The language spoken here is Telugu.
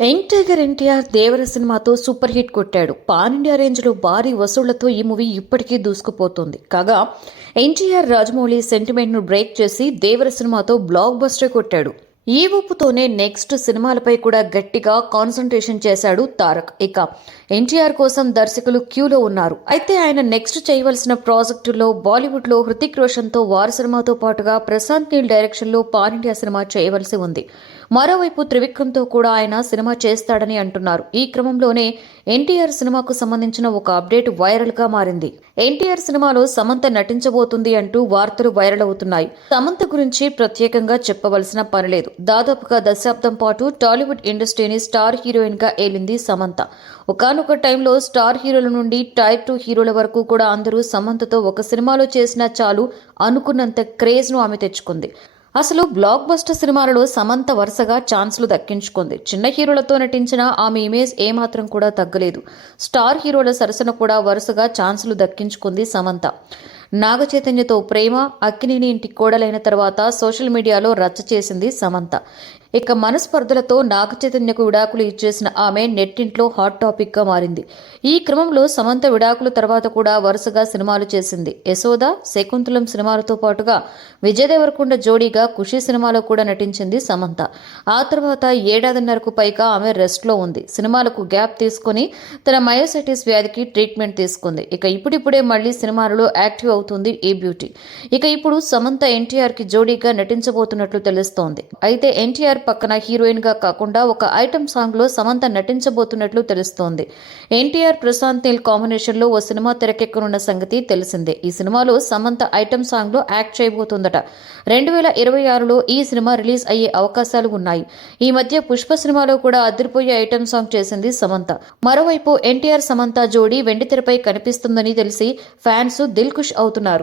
యంగ్ టైగర్ ఎన్టీఆర్ దేవర సినిమాతో సూపర్ హిట్ కొట్టాడు. పాన్ ఇండియా రేంజ్ లో భారీ వసూళ్లతో ఈ మూవీ ఇప్పటికీ దూసుకుపోతోంది. కాగా ఎన్టీఆర్ రాజమౌళి సెంటిమెంట్ ను బ్రేక్ చేసి దేవర సినిమాతో బ్లాక్ బస్టర్ కొట్టాడు. ఈ ఊపుతోనే నెక్స్ట్ సినిమాలపై కూడా గట్టిగా కాన్సంట్రేషన్ చేశాడు తారక్. ఇక ఎన్టీఆర్ కోసం దర్శకులు క్యూలో ఉన్నారు. అయితే ఆయన నెక్స్ట్ చేయవలసిన ప్రాజెక్టులో బాలీవుడ్ లో హృతిక్ రోషన్ తో వార్ సినిమాతో పాటుగా ప్రశాంత్ నీల్ డైరెక్షన్ లో పాన్ ఇండియా సినిమా చేయవలసి ఉంది. మరోవైపు త్రివిక్రమ్ తో కూడా ఆయన సినిమా చేస్తాడని అంటున్నారు. ఈ క్రమంలోనే ఎన్టీఆర్ సినిమాకు సంబంధించిన ఒక అప్డేట్ వైరల్ గా మారింది. ఎన్టీఆర్ సినిమాలో సమంత నటించబోతుంది అంటూ వార్తలు వైరల్ అవుతున్నాయి. సమంత గురించి ప్రత్యేకంగా చెప్పవలసిన పనిలేదు. దాదాపుగా దశాబ్దం పాటు టాలీవుడ్ ఇండస్ట్రీని స్టార్ హీరోయిన్ గా ఏలింది సమంత. ఒకానొక టైంలో స్టార్ హీరోల నుండి టైర్ 2 హీరోల వరకు కూడా అందరూ సమంతతో ఒక సినిమాలో చేసినా చాలు అనుకున్నంత క్రేజ్ ను ఆమె తెచ్చుకుంది. అసలు బ్లాక్ బస్టర్ సినిమాలలో సమంత వరుసగా ఛాన్సులు దక్కించుకుంది. చిన్న హీరోలతో నటించిన ఆమె ఇమేజ్ ఏమాత్రం కూడా తగ్గలేదు. స్టార్ హీరోల సరసన కూడా వరుసగా ఛాన్సులు దక్కించుకుంది సమంత. నాగ చైతన్యతో ప్రేమ, అక్కినేని ఇంటి కోడలైన తర్వాత సోషల్ మీడియాలో రచ్చ చేసింది సమంత. ఇక మనస్పర్ధలతో నాగ చైతన్యకు విడాకులు ఇచ్చేసిన ఆమె నెట్టింట్లో హాట్ టాపిక్ గా మారింది. ఈ క్రమంలో సమంత విడాకుల తర్వాత కూడా వరుసగా సినిమాలు చేసింది. యశోద, శకుంతలం సినిమాలతో పాటుగా విజయ్ దేవరకొండ జోడీగా ఖుషి సినిమాలో కూడా నటించింది సమంత. ఆ తర్వాత ఏడాదిన్నరకు పైగా ఆమె రెస్ట్ లో ఉంది. సినిమాలకు గ్యాప్ తీసుకుని తన మయోసైటిస్ వ్యాధికి ట్రీట్మెంట్ తీసుకుంది. ఇక ఇప్పుడిప్పుడే మళ్లీ సినిమాలలో యాక్టివ్ అవుతుంది ఈ బ్యూటీ. ఇక ఇప్పుడు సమంత ఎన్టీఆర్ కి జోడీగా నటించబోతున్నట్లు తెలుస్తోంది. అయితే ఎన్టీఆర్ పక్కన హీరోయిన్ గా కాకుండా ఒక ఐటమ్ సాంగ్ లో సమంత నటించబోతున్నట్లు తెలుస్తోంది. ఎన్టీఆర్ ప్రశాంత్ నీల్ కాంబినేషన్ లో ఓ సినిమా తెరకెక్కనున్న సంగతి తెలిసిందే. ఈ సినిమాలో సమంత ఐటమ్ సాంగ్ లో యాక్ట్ చేయబోతుందట. 2026లో ఈ సినిమా రిలీజ్ అయ్యే అవకాశాలు ఉన్నాయి. ఈ మధ్య పుష్ప సినిమాలో కూడా అదిరిపోయే ఐటమ్ సాంగ్ చేసింది సమంత. మరోవైపు ఎన్టీఆర్ సమంత జోడీ వెండితెరపై కనిపిస్తుందని తెలిసి ఫ్యాన్స్ దిల్ ఖుష్ అవుతున్నారు.